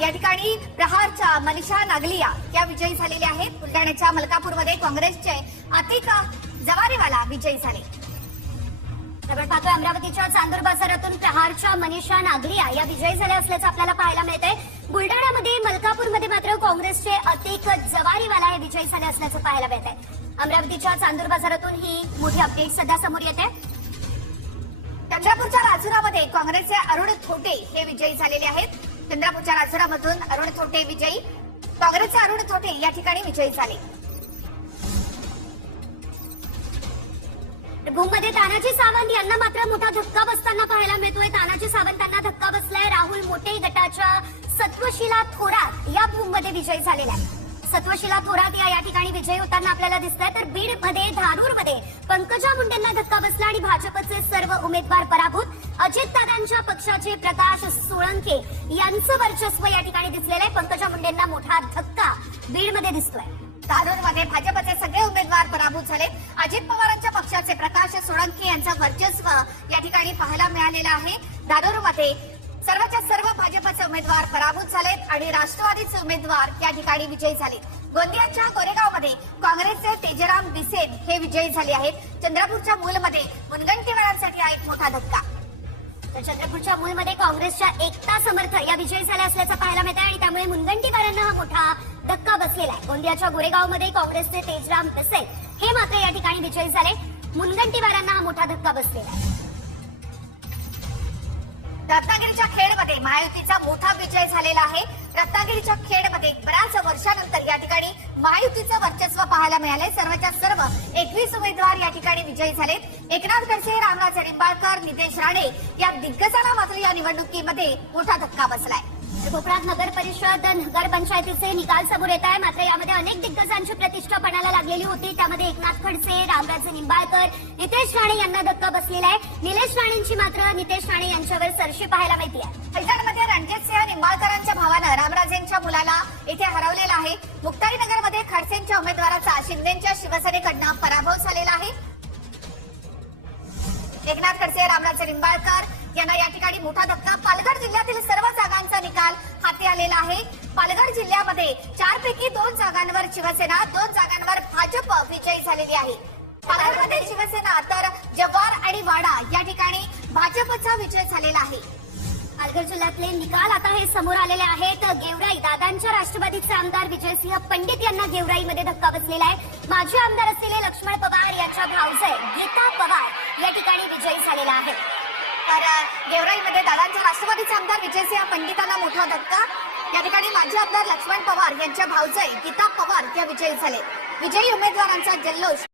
या ठिकाणी प्रहारच्या मनीषा नागलिया या विजयी झालेल्या आहेत। बुलढाण्याच्या मलकापूरमध्ये काँग्रेसचे अतिका जवारीवाला विजयी झाले। आपण पाहतोय अमरावतीच्या चांदूर बाजारातून प्रहारच्या मनीषा नागलिया या विजयी झाल्या असल्याचं आपल्याला पाहायला मिळतंय। बुलढाण्यामध्ये मलकापूरमध्ये मात्र काँग्रेसचे अतिक जवारीवाला हे विजयी झाले असल्याचं पाहायला मिळतंय। अमरावतीच्या चांदूर बाजारातून ही मोठी अपडेट सध्या समोर येते। चंद्रपूरच्या राजुरामध्ये काँग्रेसचे अरुण थोटे हे विजयी झालेले आहेत। चंद्रपूरच्या राजुरामधून अरुण थोटे विजयी, काँग्रेसचे अरुण थोटे या ठिकाणी विजयी झाले। भूममध्ये तानाजी सावंत यांना मात्र मोठा धक्का बसताना पाहायला मिळतोय। तानाजी सावंतांना धक्का बसलाय। राहुल मोठे गटाच्या सत्वशीला थोरात या भूममध्ये विजयी झालेल्या आहेत। सत्वशीला थोरात या ठिकाणी विजयी होताना आपल्याला दिसतंय। तर बीडमध्ये धारूरमध्ये पंकजा मुंडेंना धक्का बसला आणि भाजपचे सर्व उमेदवार पराभूत। अजितदादांच्या पक्षाचे प्रकाश सोळंके यांचं वर्चस्व या ठिकाणी दिसलेलं आहे। पंकजा मुंडेंना मोठा धक्का बीडमध्ये दिसतोय। धारूरमध्ये भाजपचे सगळे उमेदवार पराभूत झाले। अजित पवारांच्या पक्षाचे प्रकाश सोळंके यांचं वर्चस्व या ठिकाणी पाहायला मिळालेलं आहे। धारूरमध्ये सर्वच्या सर्व भाजपचे उमेदवार पराभूत झालेत आणि राष्ट्रवादीचे उमेदवार या ठिकाणी विजयी झाले। गोंदियाच्या गोरेगावमध्ये काँग्रेसचे तेजराम बिसेन हे विजयी झाले आहेत। चंद्रपूरच्या मूलमध्ये मुनगंटीवारांसाठी हा एक मोठा धक्का। तर चंद्रपूरच्या मूलमध्ये काँग्रेसच्या एकता समर्थ या विजयी झाल्या असल्याचं पाहायला मिळतंय आणि त्यामुळे मुनगंटीवारांना हा मोठा धक्का बसलेला आहे। गोंदियाच्या गोरेगावमध्ये काँग्रेसचे तेजराम बिसेन हे मात्र या ठिकाणी विजयी झाले। मुनगंटीवारांना हा मोठा धक्का बसलेला आहे। रत्नागिरीच्या खेडमध्ये महायुतीचा मोठा विजय झालेला आहे। रत्नागिरीच्या खेडमध्ये बऱ्याच वर्षानंतर या ठिकाणी महायुतीचं वर्चस्व पाहायला मिळालंय। सर्वच्या सर्व 21 उमेदवार या ठिकाणी विजयी झालेत। एकनाथ खडसे, रामराज निंबाळकर, नितेश राणे या दिग्गजांना मात्र या निवडणुकीमध्ये मोठा धक्का बसलाय। कोकणात नगर परिषद नगर पंचायतीचे निकाल समोर येत आहे। मात्र यामध्ये अनेक दिग्गजांची प्रतिष्ठा पणाला लागलेली होती। त्यामध्ये एकनाथ खडसे, रामराज निंबाळकर, नितेश राणे यांना धक्का बसलेला आहे। निलेश राणेंची मात्र नितेश राणे यांच्यावर सरशी पाहायला मिळते आहे। फलटणमध्ये रणजितसिंह निंबाळकरांच्या भावानं रामराजेंच्या मुलाला येथे हरवलेला आहे। मुक्ताईनगरमध्ये खडसेंच्या उमेदवाराचा शिंदेच्या शिवसेनेकडनं पराभव झालेला आहे। एकनाथ खडसे, रामराज निंबाळकर यांना या ठिकाणी मोठा धक्का। पालघर जिल्ह्यातील सर्व जागांचा निकाल हाती आलेला आहे। पालघर जिल्ह्यामध्ये 4 पैकी 2 जागांवर शिवसेना, 2 जागांवर भाजप विजयी झालेली आहे। पालघरमध्ये शिवसेना तर जव्हार आणि वाडा या ठिकाणी भाजपचा विजय झालेला आहे। पालघर जिल्ह्यातले निकाल आता हे समोर आलेले आहेत। गेवराई दादांच्या राष्ट्रवादीचे आमदार विजयसिंह पंडित यांना गेवराईमध्ये धक्का बसलेला आहे। माजी आमदार असलेले लक्ष्मण पवार यांच्या भावजय गीता पवार या ठिकाणी विजयी झालेला आहे। तर गेवराईमध्ये दादांच्या राष्ट्रवादीचे आमदार विजयसिंह पंडितांना मोठा धक्का। या ठिकाणी माजी आमदार लक्ष्मण पवार यांच्या भावजय गीता पवार या विजयी झाले। विजयी उमेदवारांचा जल्लोष